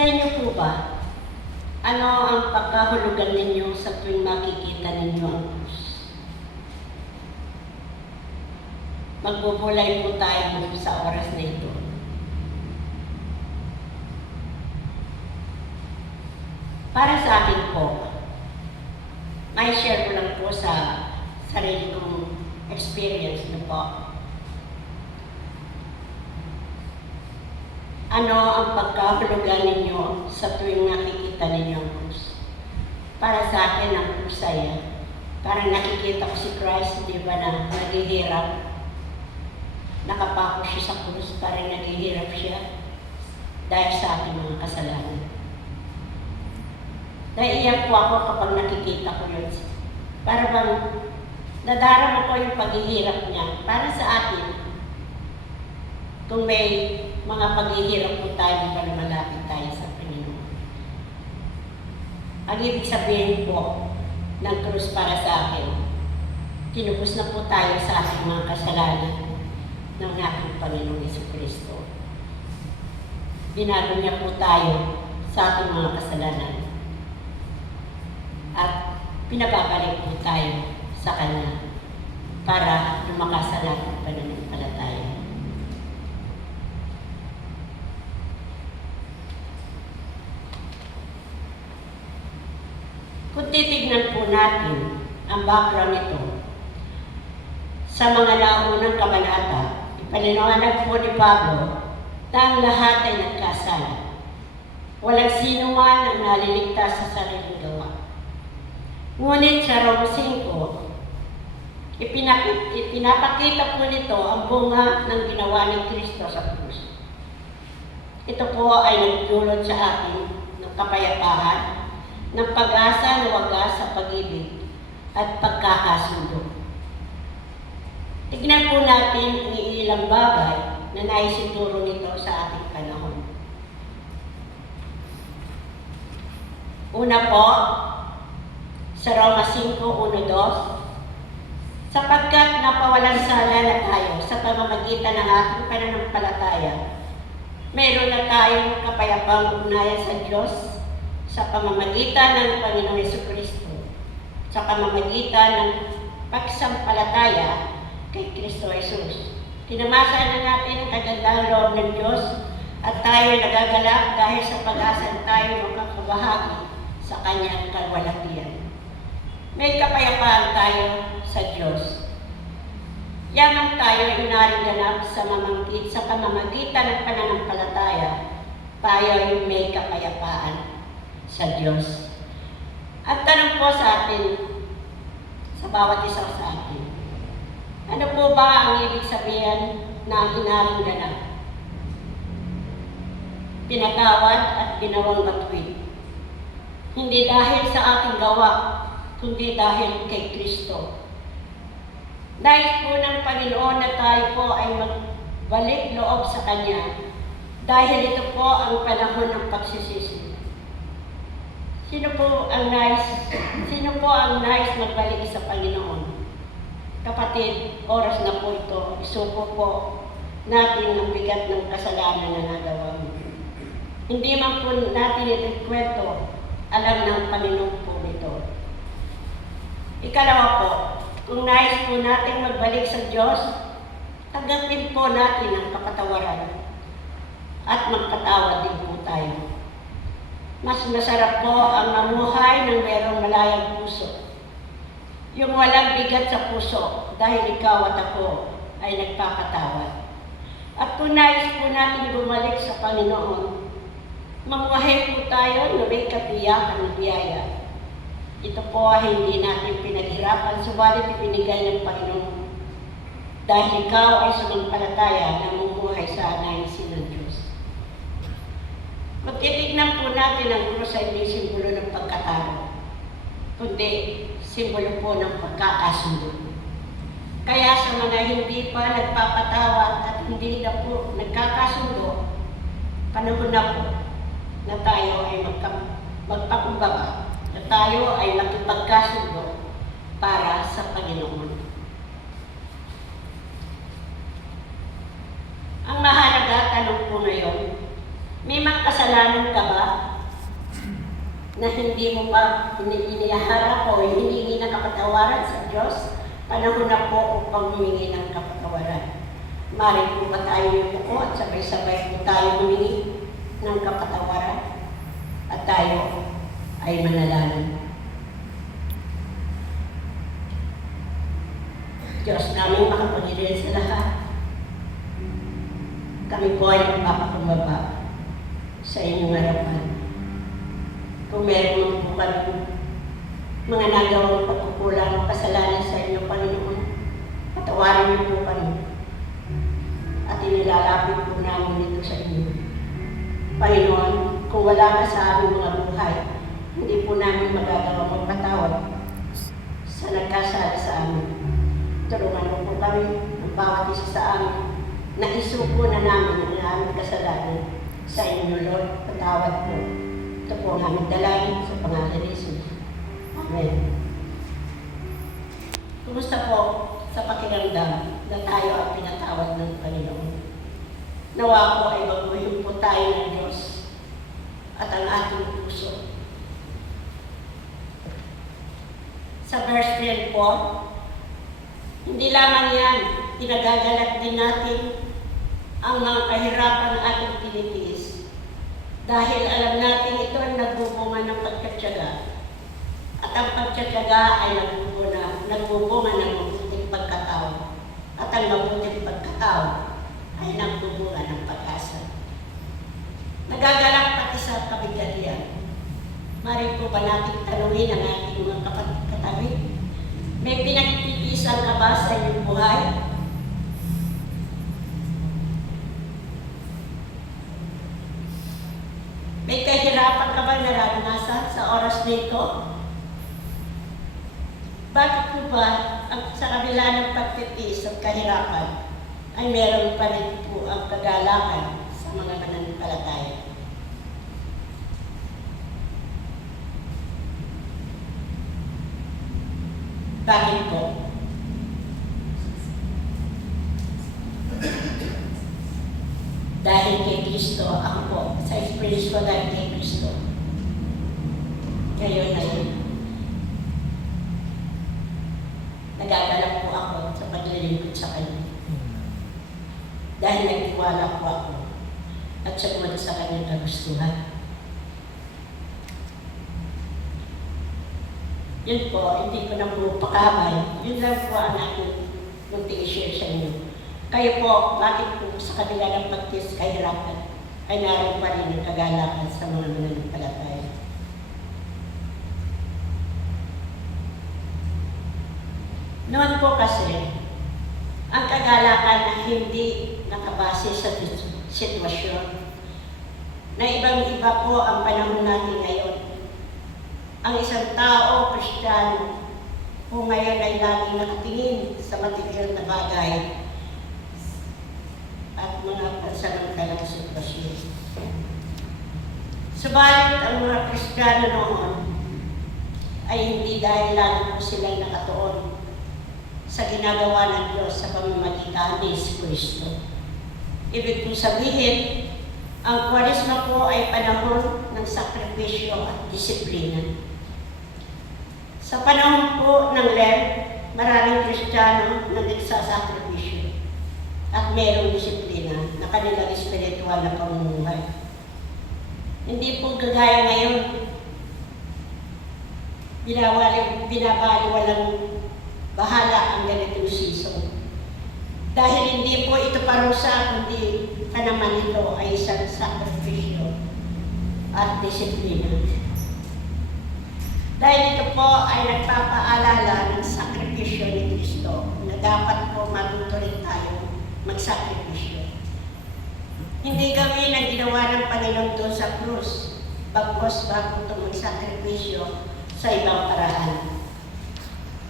Sa inyo po ba, ano ang pagkahulugan ninyo sa tuwing makikita ninyo ang krus? Magbubulay po tayo sa oras na ito. Para sa akin po, may share ko lang po sa sarili kong experience na po. Ano ang pagkahulugan ninyo sa tuwing nakikita ninyo ang krus? Para sa akin, ang krus ay parang nakikita ko si Christ, di ba, na naghihirap. Nakapako siya sa krus, parang naghihirap siya dahil sa aking mga kasalanan. Naiiyak po ako kapag nakikita ko yun. Para bang nadarama ko yung paghihirap niya. Para sa atin, kung may mga paghihirap po tayo para malapit tayo sa Panginoon. Ang ibig sabihin po ng krus para sa akin, tinubos na po tayo sa ating mga kasalanan ng ating Panginoong Jesucristo. Binago niya po tayo sa ating mga kasalanan. At pinababalik po tayo sa Kanya para lumakas sa ating pananampalataya. Kung titignan po natin ang background nito, sa mga naunang kabanata, ipalinawanag po ni Pablo na ang lahat ay nagkasala. Walang sino man ang naliligtas sa sariling gawa. Ngunit sa Roma 5, ipinapakita po nito ang bunga ng ginawa ni Kristo sa krus. Ito po ay nagdulot sa atin ng kapayapaan, ng pag-asa na wagas sa pag-ibig at pagkakasundo. Tignan po natin ang ilang bagay na naisituro nito sa ating panahon. Una po, sa Roma 5:1-2, sapagkat napawalang sala na tayo sa pamamagitan ng ating pananampalataya, mayroon na tayong kapayapang ugnayan sa Diyos sa pamamagitan ng Panginoong Jesucristo, sa pamamagitan ng pagsampalataya kay Kristo Jesus. Tinamasa na natin ang kagandahang loob ng Diyos at tayo ay nagagalak dahil sa pag-asa tayo makakabahagi sa Kanyang kalwalhatian. May kapayapaan tayo sa Diyos. Yamang tayo ay inaring ganap sa pamamagitan ng pananampalataya, tayo ay may kapayapaan sa Diyos. At tanong po sa atin, sa bawat isa sa atin, ano po ba ang ibig sabihin na inaring ganap? Pinatawad at ginawang matuwid. Hindi dahil sa ating gawa, kundi dahil kay Kristo. Dahil po ng Panginoon na tayo po ay magbalik loob sa Kanya, dahil ito po ang panahon ng pagsisisi. Sino po ang nais magbalik sa Panginoon? Kapatid, oras na po ito, isuko po natin ang bigat ng kasalanan na nagawa mo. Hindi man po natin ito kwento, alam ng Panginoon po ito. Ikalawa po, kung nais po natin magbalik sa Diyos, tanggapin po natin ang kapatawaran at magpatawad din po tayo. Mas masarap po ang mamuhay ng merong malayang puso. Yung walang bigat sa puso dahil ikaw at ako ay nagpapatawad. At kung nais po natin bumalik sa Panginoon, mamuhay po tayo na may katiyakan ng biyaya. Ito po ay hindi natin pinaghirapan, subalit ipinigay ng Panginoon. Dahil ikaw ay sumampalataya na mumuhay sa anaysin ng Diyos. Kung titignan po natin ang krus ay hindi simbolo ng pagkatalo, kundi simbolo po ng pagkakasundo. Kaya sa mga hindi pa nagpapatawad at hindi na po nagkakasundo, panahon na po na tayo ay magpakumbaba, na tayo ay makipagkasundo para sa Panginoon. Ang mahalaga tanong po ngayon, May mga kasalanan ka ba na hindi mo pa iniharap o hinihingi ng kapatawaran sa Diyos? Panahon na po upang humingi ng kapatawaran. Mari po ba tayo yuko at sabay-sabay po tayo humingi ng kapatawaran at tayo ay manalangin. Diyos namin makapangyarihan sa lahat. Kami po ay magpapakumbaba sa inyong harapan. Kung meron po kami mga nagawang pagkukulang o kasalanan sa inyo, Panginoon, patawarin niyo po kami at inilalapit po namin ito sa inyo. Panginoon, kung wala ka sa aming mga buhay, hindi po namin magagawa magpatawad sa nagkasala sa amin. Tulungan mo po kami ng bawat isa sa amin na isuko na namin ang aming kasalanan sa inyo, Lord. Patawad po. Ito po ang aming dalangin sa pangalan ni Jesus. Amen. Kumusta po sa pakiramdam na tayo ang pinatawad ng Panginoon? Nawa po ay baguhin po tayo ng Diyos at ang ating puso. Sa verse 10 po, hindi lamang yan, pinagagalak din natin ang mga kahirapan ng ating tinitiis. Dahil alam natin ito ay nagbubunga ng pagkatyaga. At ang pagkatyaga ay nagbubunga ng mabuting pagkatao. At ang mabuting pagkatao ay nagbubunga ng pag-asa. Nagagalak pati sa kabigatian. Mari po ba natin tanungin ang ating mga katabi? May pinagtitiisan ka ba sa iyong buhay? May kahirapan ka ba naranasan sa oras na ito? Bakit po ba sa kabila ng pagtitiis at kahirapan ay meron pa rin po ang kagalakan sa mga mananampalataya? Bakit po? Dahil kay Kristo, ako po, sa experience ko dahil kay Kristo. Ngayon na yun. Nagagalak po ako sa paglilingkod sa Kanya. Dahil nagtiwala po ako at sumunod sa Kanyang kagustuhan. Yun po, hindi ko na po pakabay. Yun lang po ang aking mag-i-share sa inyo. Kayo po, bakit po sa kanila ng pagtis kahirapan ay naroon pa rin ang kagalakan sa mga mananampalataya? Noon po kasi, ang kagalakan na hindi nakabase sa sitwasyon, na ibang-iba po ang panahon natin ngayon. Ang isang tao, Kristiyano, kung ngayon ay laging nakatingin sa material na bagay at mga pansamantalang sitwasyon. Subalit ang mga Kristiyano noon ay hindi dahil lalo po silang nakatuon sa ginagawa ng Diyos sa pamamagitan ni Kristo. Ibig po sabihin, ang Kwaresma po ay panahon ng sakripisyo at disiplina. Sa panahon po ng Lent, maraming Kristiyano na nagsasakripisyo at mayroong disiplina na kanilang espiritual na pamumuhay. Hindi po gagaya ngayon, binabaliwalang bahala ang ganitong season. Dahil hindi po ito parusa, kundi pa naman ito ay isang sakripisyo at disiplina. Dahil ito po ay nagpapaalala ng sakripisyo ni Kristo na dapat po matuto rin tayo magsakripisyo. Hindi gawin ang ginawa ng Panginoon doon sa krus, bagkos bago ito magsakripisyo sa ibang paraan.